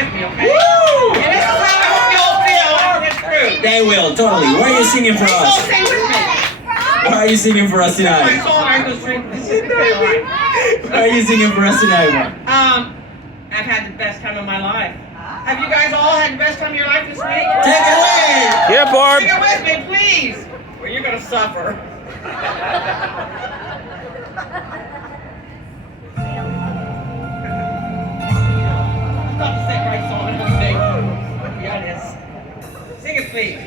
with me, okay? Woo! And this is how I hope you all feel after this group. They will, totally. What are you singing for So us? sing with me. What are you singing for us My tonight? song, I go sing. This is Karoake. What are you singing for us tonight, Mark? I've had the best time of my life. Have you guys all had the best time of your life this week? Take it away! Yeah, Barb. Sing it with me, please. Or you're gonna suffer. Not the same right song, I don't think. Yeah, it is. Sing it, please.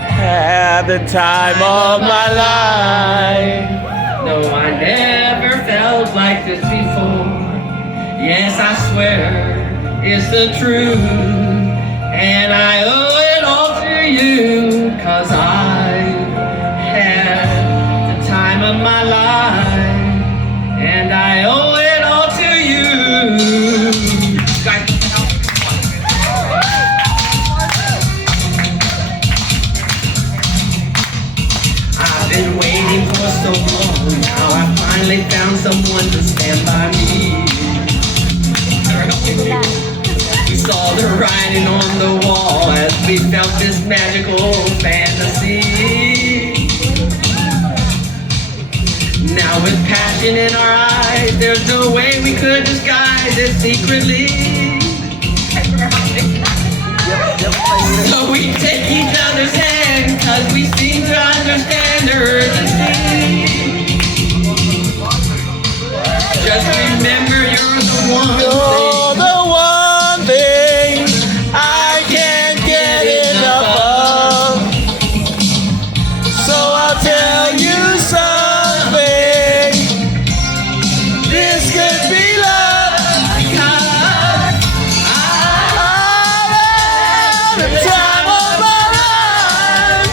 Had the time of my life. No, I never felt like this before. Yes, I swear it's the truth. And I owe it all to you, 'cause I had the time of my life. And I owe it all to you. Guys, I've been waiting for so long. Now I finally found someone to stand by me. We saw the writing on the wall as we felt this magical fantasy. Now with passion in our eyes, there's no way we could disguise it secretly. So we take each other's hand, 'cause we seem to understand the urgency. Just remember you're the one You're the one thing I can't get enough of. So I'll tell you something. This could be love. because I've had the time of my life.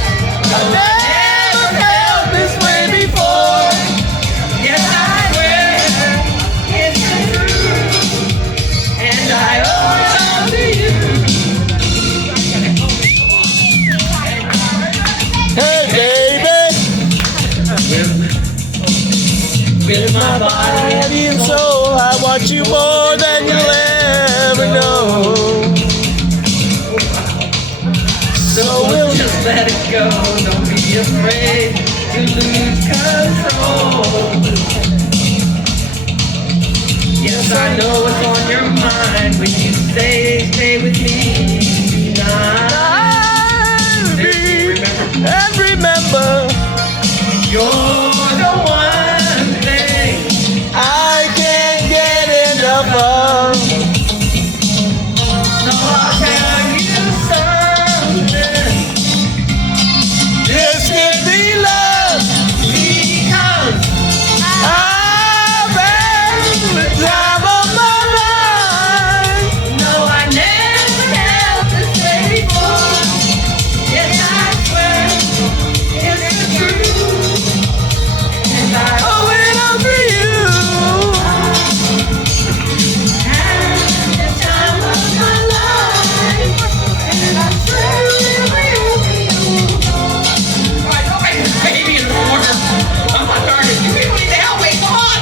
I've never felt this way before. yes, I swear it's the truth. And I owe it all to you. Hey, baby. With my body And soul, I want you more than you'll ever know. so we'll just let it go. Don't be afraid to lose control. Yes, I know what's on your mind when you say stay with me tonight. And remember, You're the one thing I can't get enough of. so I'll tell you something. This could be love. Because I've had the time of my life. no, I never felt this way before. Yes, I swear it's the truth. And I Oh, it all for you. had the time of my life. And I swear it will be you. Alright, nobody is baby in the corner. I'm not darn it. You people need to help me. Come on.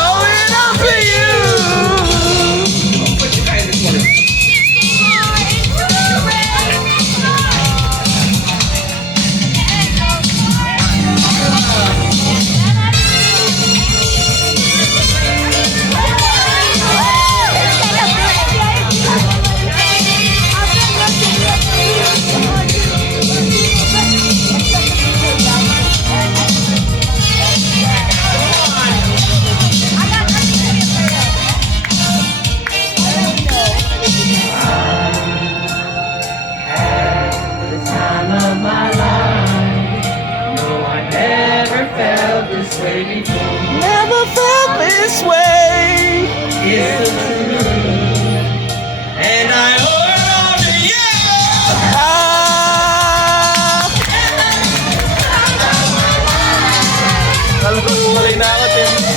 Oh, it all for you. Put you guys in the corner. The time of my life. No, I never felt this way before. Never felt this way. It's the truth. And I owe it all to you. Ah. Alam ko, sumalay na ako, Tim.